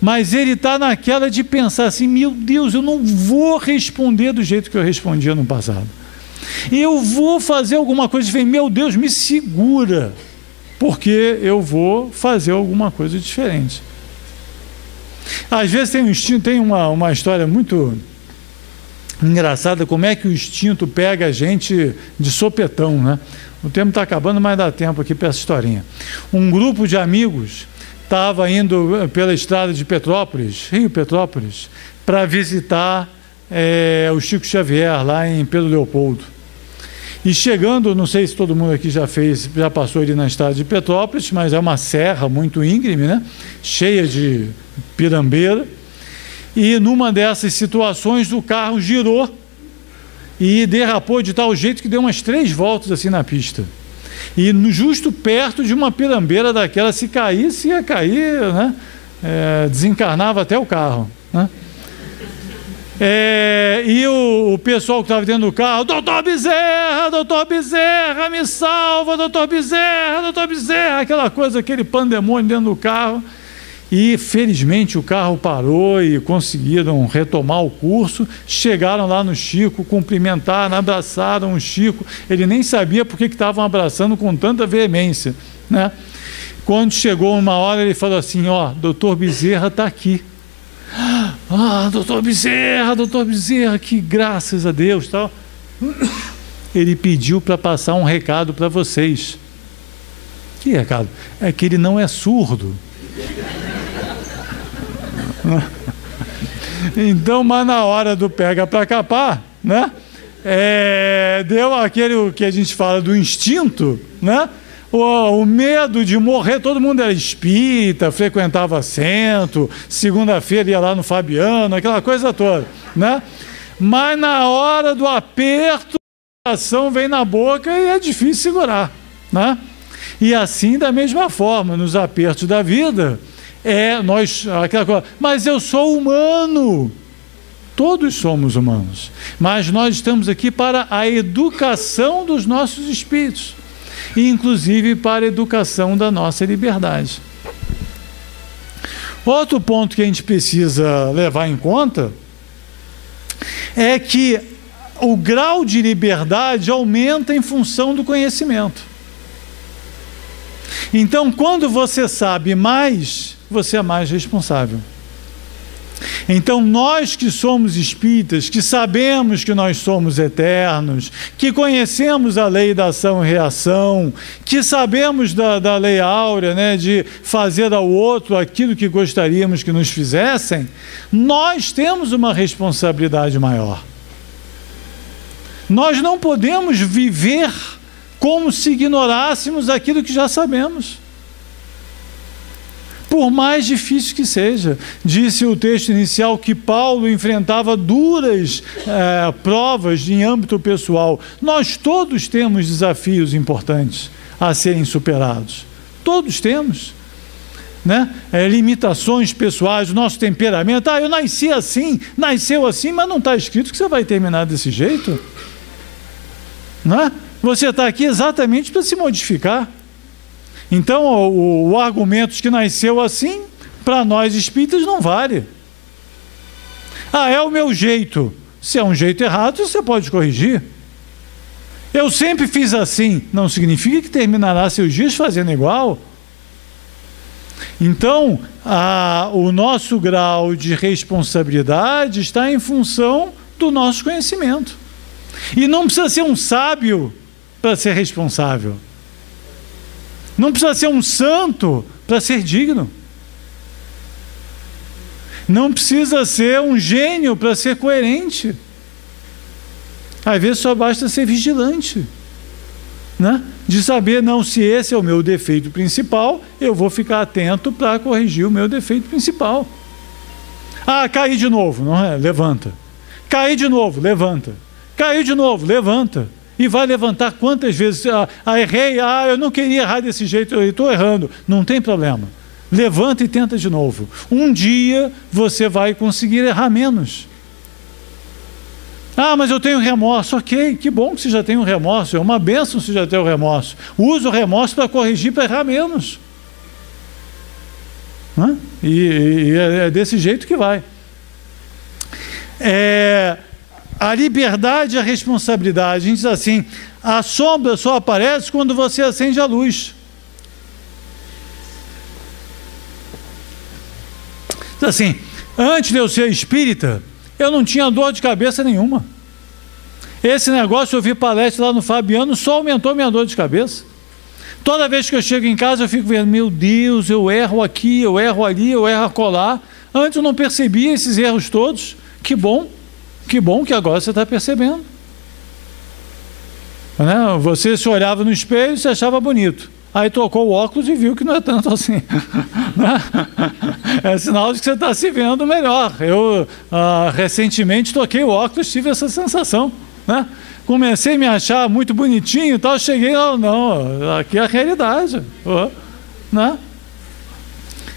Mas ele está naquela de pensar assim, meu Deus, eu não vou responder do jeito que eu respondia no passado. Eu vou fazer alguma coisa diferente, meu Deus, me segura, porque eu vou fazer alguma coisa diferente. Às vezes tem uma história muito engraçada, como é que o instinto pega a gente de sopetão, né? O tempo está acabando, mas dá tempo aqui para essa historinha. Um grupo de amigos estava indo pela estrada de Petrópolis, Rio Petrópolis, para visitar o Chico Xavier, lá em Pedro Leopoldo. E chegando, não sei se todo mundo aqui já passou ali na estrada de Petrópolis, mas é uma serra muito íngreme, né? Cheia de pirambeira. E numa dessas situações o carro girou e derrapou de tal jeito que deu umas 3 voltas assim na pista. E justo perto de uma pirambeira daquela, se caísse, ia cair, né? Desencarnava até o carro, né? E o pessoal que estava dentro do carro, doutor Bezerra, me salva, doutor Bezerra, aquela coisa, aquele pandemônio dentro do carro. E felizmente o carro parou e conseguiram retomar o curso, chegaram lá no Chico, cumprimentaram, abraçaram o Chico, ele nem sabia por que estavam abraçando com tanta veemência, né? Quando chegou uma hora ele falou assim, doutor Bezerra está aqui, Doutor Bezerra, que graças a Deus, tal. Ele pediu para passar um recado para vocês. Que recado? É que ele não é surdo. Então, mas na hora do pega para capar, né? Deu aquele que a gente fala do instinto, né? O medo de morrer. Todo mundo era espírita, frequentava centro, segunda-feira ia lá no Fabiano, aquela coisa toda, né? Mas na hora do aperto, a ação vem na boca e é difícil segurar, né? E assim, da mesma forma, nos apertos da vida, aquela coisa, mas eu sou humano. Todos somos humanos, mas nós estamos aqui para a educação dos nossos espíritos, e inclusive para a educação da nossa liberdade. Outro ponto que a gente precisa levar em conta é que o grau de liberdade aumenta em função do conhecimento. Então, quando você sabe mais, você é mais responsável. Então, nós que somos espíritas, que sabemos que nós somos eternos, que conhecemos a lei da ação e reação, que sabemos da lei áurea, né, de fazer ao outro aquilo que gostaríamos que nos fizessem, nós temos uma responsabilidade maior. Nós não podemos viver como se ignorássemos aquilo que já sabemos. Por mais difícil que seja. Disse o texto inicial que Paulo enfrentava duras provas em âmbito pessoal. Nós todos temos desafios importantes a serem superados. Todos temos. Né? Limitações pessoais, o nosso temperamento. Eu nasci assim, nasceu assim, mas não está escrito que você vai terminar desse jeito. Não é? Você está aqui exatamente para se modificar. Então, o argumento de que nasceu assim, para nós espíritas, não vale. É o meu jeito. Se é um jeito errado, você pode corrigir. Eu sempre fiz assim. Não significa que terminará seus dias fazendo igual. Então, o nosso grau de responsabilidade está em função do nosso conhecimento. E não precisa ser um sábio para ser responsável. Não precisa ser um santo para ser digno. Não precisa ser um gênio para ser coerente. Às vezes só basta ser vigilante, né? De saber, não, se esse é o meu defeito principal, eu vou ficar atento para corrigir o meu defeito principal. Caí de novo, não é? Levanta. Caí de novo, levanta. Caiu de novo, levanta. E vai levantar quantas vezes? Errei, eu não queria errar desse jeito, eu estou errando. Não tem problema. Levanta e tenta de novo. Um dia você vai conseguir errar menos. Mas eu tenho remorso. Ok, que bom que você já tem um remorso. É uma bênção você já ter o remorso. Usa o remorso para corrigir, para errar menos. E é desse jeito que vai. A liberdade e a responsabilidade. A gente diz assim, a sombra só aparece quando você acende a luz. Diz assim, antes de eu ser espírita, eu não tinha dor de cabeça nenhuma. Esse negócio, eu vi palestra lá no Fabiano, só aumentou minha dor de cabeça. Toda vez que eu chego em casa, eu fico vendo, meu Deus, eu erro aqui, eu erro ali, eu erro acolá. Antes eu não percebia esses erros todos. Que bom que agora você está percebendo. Você se olhava no espelho e se achava bonito. Aí trocou o óculos e viu que não é tanto assim. É sinal de que você está se vendo melhor. Eu recentemente troquei o óculos, tive essa sensação. Comecei a me achar muito bonitinho e tal, cheguei, não, aqui é a realidade.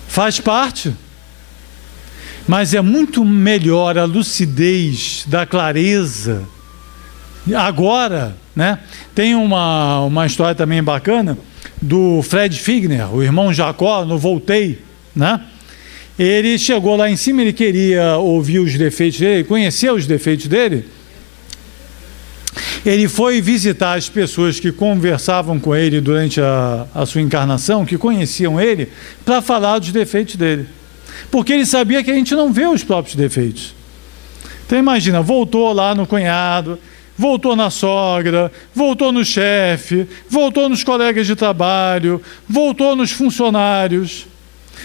Faz parte. Mas é muito melhor a lucidez da clareza. Agora, tem uma história também bacana do Fred Figner, o irmão Jacó, no Voltei, Ele chegou lá em cima, ele queria ouvir os defeitos dele, conhecer os defeitos dele. Ele foi visitar as pessoas que conversavam com ele durante a sua encarnação, que conheciam ele, para falar dos defeitos dele. Porque ele sabia que a gente não vê os próprios defeitos. Então imagina, voltou lá no cunhado, voltou na sogra, voltou no chefe, voltou nos colegas de trabalho, voltou nos funcionários.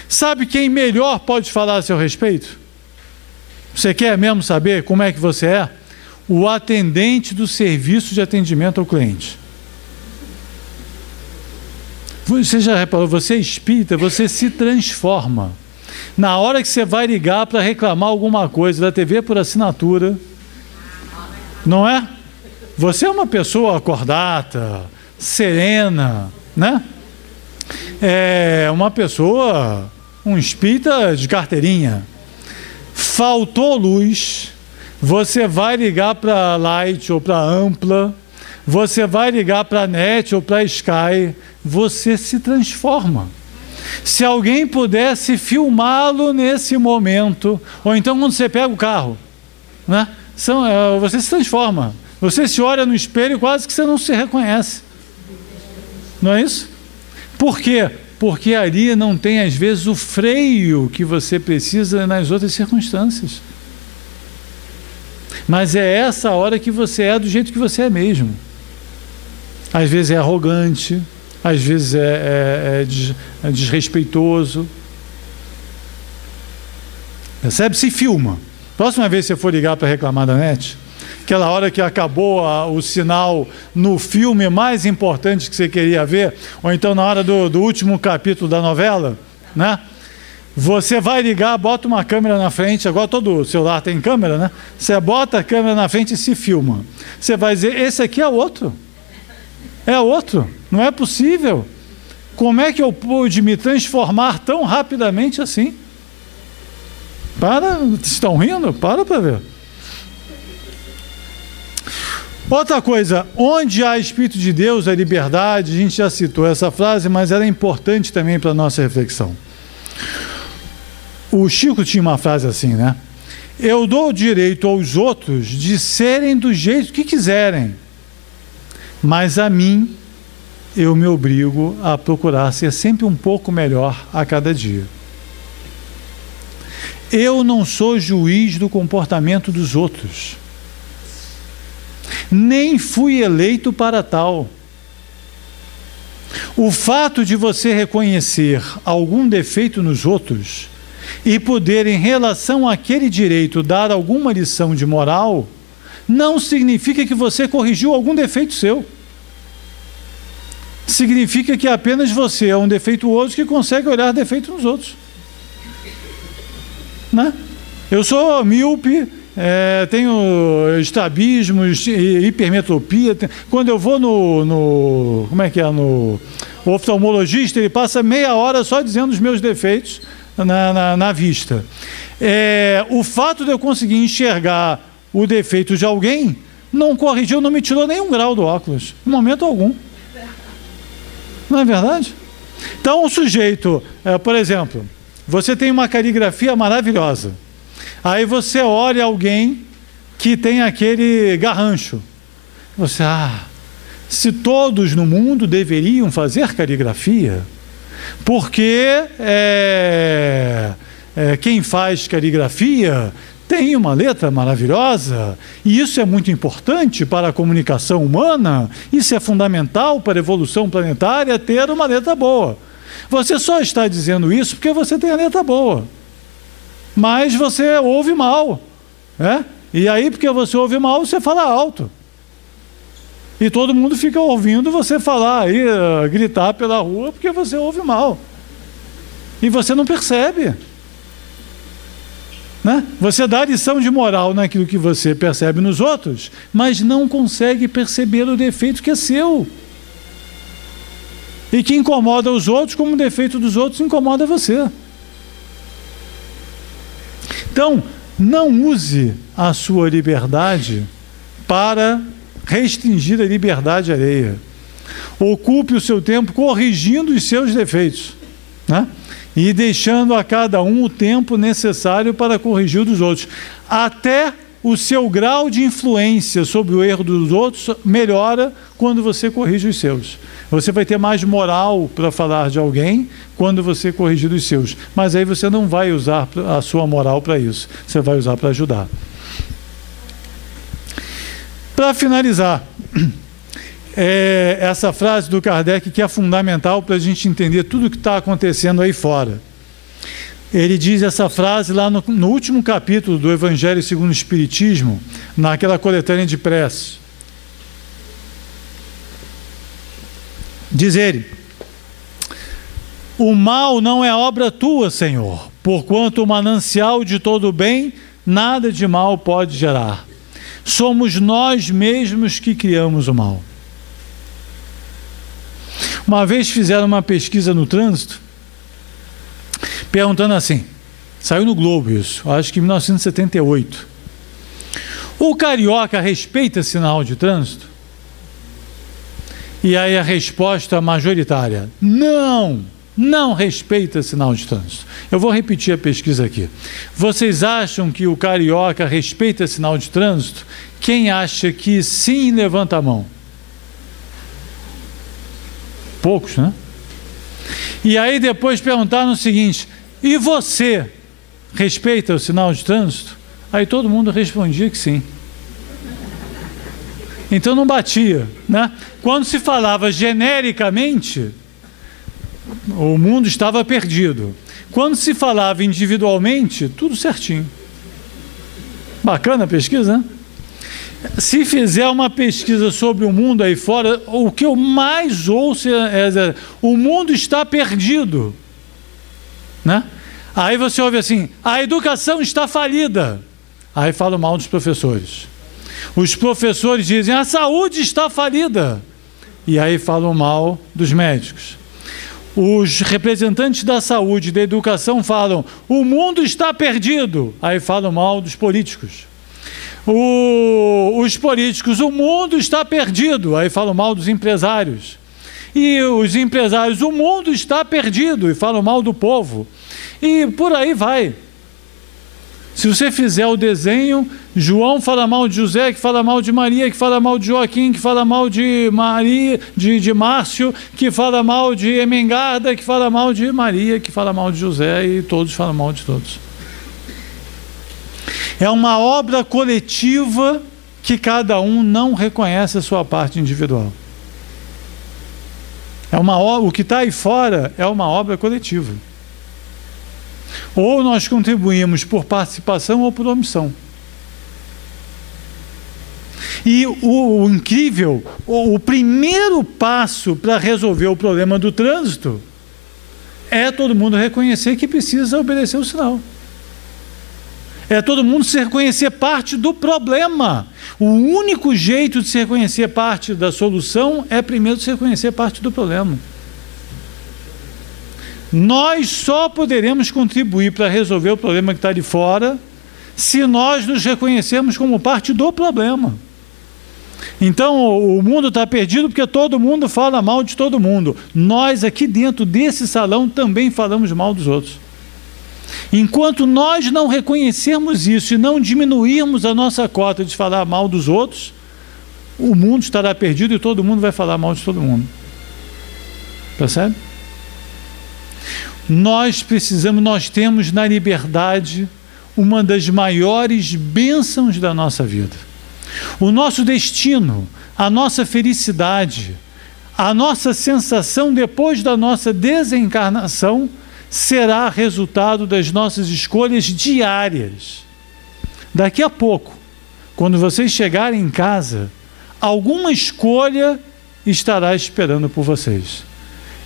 Sabe quem melhor pode falar a seu respeito? Você quer mesmo saber como é que você é? O atendente do serviço de atendimento ao cliente. Você já reparou, você é espírita, você se transforma. Na hora que você vai ligar para reclamar alguma coisa da TV por assinatura, não é? Você é uma pessoa acordada, serena, né? É uma pessoa, um espírita de carteirinha. Faltou luz, você vai ligar para Light ou para Ampla, você vai ligar para NET ou para Sky, você se transforma. Se alguém pudesse filmá-lo nesse momento, ou então quando você pega o carro, né? Você se transforma. Você se olha no espelho e quase que você não se reconhece. Não é isso? Por quê? Porque ali não tem, às vezes, o freio que você precisa nas outras circunstâncias. Mas é essa hora que você é do jeito que você é mesmo. Às vezes é arrogante, às vezes é desrespeitoso. Percebe? Se filma. Próxima vez que você for ligar para reclamar da NET, aquela hora que acabou o sinal no filme mais importante que você queria ver, ou então na hora do último capítulo da novela, né? Você vai ligar, bota uma câmera na frente, agora todo celular tem câmera, né? Você bota a câmera na frente e se filma. Você vai dizer, esse aqui é outro. É outro. Não é possível. Como é que eu pude me transformar tão rapidamente assim? Estão rindo? Para ver. Outra coisa, onde há Espírito de Deus, há liberdade. A gente já citou essa frase, mas ela é importante também para a nossa reflexão. O Chico tinha uma frase assim, né? Eu dou o direito aos outros de serem do jeito que quiserem, mas a mim, eu me obrigo a procurar ser sempre um pouco melhor a cada dia. Eu não sou juiz do comportamento dos outros. Nem fui eleito para tal. O fato de você reconhecer algum defeito nos outros e poder, em relação àquele direito, dar alguma lição de moral, não significa que você corrigiu algum defeito seu. Significa que apenas você é um defeituoso que consegue olhar defeito nos outros. Né? Eu sou míope, tenho estrabismos, hipermetropia. Quando eu vou no oftalmologista, ele passa meia hora só dizendo os meus defeitos na vista. O fato de eu conseguir enxergar o defeito de alguém não corrigiu, não me tirou nenhum grau do óculos, em momento algum. Não é verdade? Então, o sujeito, por exemplo, você tem uma caligrafia maravilhosa. Aí você olha alguém que tem aquele garrancho. Você, se todos no mundo deveriam fazer caligrafia, porque quem faz caligrafia tem uma letra maravilhosa, e isso é muito importante para a comunicação humana, isso é fundamental para a evolução planetária, ter uma letra boa. Você só está dizendo isso porque você tem a letra boa, mas você ouve mal, né? E aí, porque você ouve mal, você fala alto. E todo mundo fica ouvindo você falar aí, gritar pela rua, porque você ouve mal. E você não percebe. Né? Você dá lição de moral naquilo que você percebe nos outros, mas não consegue perceber o defeito que é seu. E que incomoda os outros, como o defeito dos outros incomoda você. Então, não use a sua liberdade para restringir a liberdade alheia. Ocupe o seu tempo corrigindo os seus defeitos, né? E deixando a cada um o tempo necessário para corrigir o dos outros, até o seu grau de influência sobre o erro dos outros melhora quando você corrige os seus. Você vai ter mais moral para falar de alguém quando você corrigir os seus. Mas aí você não vai usar a sua moral para isso. Você vai usar para ajudar. Para finalizar, essa frase do Kardec que é fundamental para a gente entender tudo o que está acontecendo aí fora. Ele diz essa frase lá no último capítulo do Evangelho segundo o Espiritismo, naquela coletânea de preces. Diz ele: o mal não é obra tua, Senhor, porquanto o manancial de todo bem nada de mal pode gerar. Somos nós mesmos que criamos o mal. Uma vez fizeram uma pesquisa no trânsito, perguntando assim, saiu no Globo isso, acho que em 1978. O carioca respeita sinal de trânsito? E aí a resposta majoritária, não respeita sinal de trânsito. Eu vou repetir a pesquisa aqui. Vocês acham que o carioca respeita sinal de trânsito? Quem acha que sim, levanta a mão. Poucos, né? E aí depois perguntaram o seguinte, e você respeita o sinal de trânsito? Aí todo mundo respondia que sim. Então não batia, né? Quando se falava genericamente, o mundo estava perdido. Quando se falava individualmente, tudo certinho. Bacana a pesquisa, né? Se fizer uma pesquisa sobre o mundo aí fora, o que eu mais ouço é o mundo está perdido, né? Aí você ouve assim, a educação está falida. Aí falam mal dos professores. Os professores dizem, a saúde está falida. E aí falam mal dos médicos. Os representantes da saúde e da educação falam, o mundo está perdido. Aí falam mal dos políticos. Os políticos, o mundo está perdido. Aí falam mal dos empresários. E os empresários, o mundo está perdido. E falam mal do povo. E por aí vai. Se você fizer o desenho, João fala mal de José, que fala mal de Maria, que fala mal de Joaquim, que fala mal de Maria, de Márcio, que fala mal de Emengarda, que fala mal de Maria, que fala mal de José, e todos falam mal de todos. É uma obra coletiva que cada um não reconhece a sua parte individual. O que está aí fora é uma obra coletiva. Ou nós contribuímos por participação ou por omissão. E o incrível, o primeiro passo para resolver o problema do trânsito é todo mundo reconhecer que precisa obedecer o sinal. É todo mundo se reconhecer parte do problema. O único jeito de se reconhecer parte da solução é primeiro se reconhecer parte do problema. Nós só poderemos contribuir para resolver o problema que está de fora se nós nos reconhecermos como parte do problema. Então, o mundo está perdido porque todo mundo fala mal de todo mundo. Nós, aqui dentro desse salão, também falamos mal dos outros. Enquanto nós não reconhecermos isso e não diminuirmos a nossa cota de falar mal dos outros, o mundo estará perdido e todo mundo vai falar mal de todo mundo. Percebe? Nós temos na liberdade uma das maiores bênçãos da nossa vida. O nosso destino, a nossa felicidade, a nossa sensação depois da nossa desencarnação será resultado das nossas escolhas diárias. Daqui a pouco, quando vocês chegarem em casa, alguma escolha estará esperando por vocês.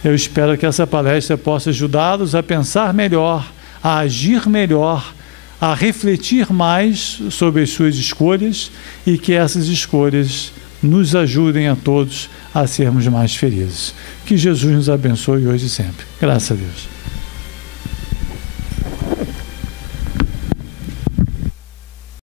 Eu espero que essa palestra possa ajudá-los a pensar melhor, a agir melhor, a refletir mais sobre as suas escolhas e que essas escolhas nos ajudem a todos a sermos mais felizes. Que Jesus nos abençoe hoje e sempre. Graças a Deus.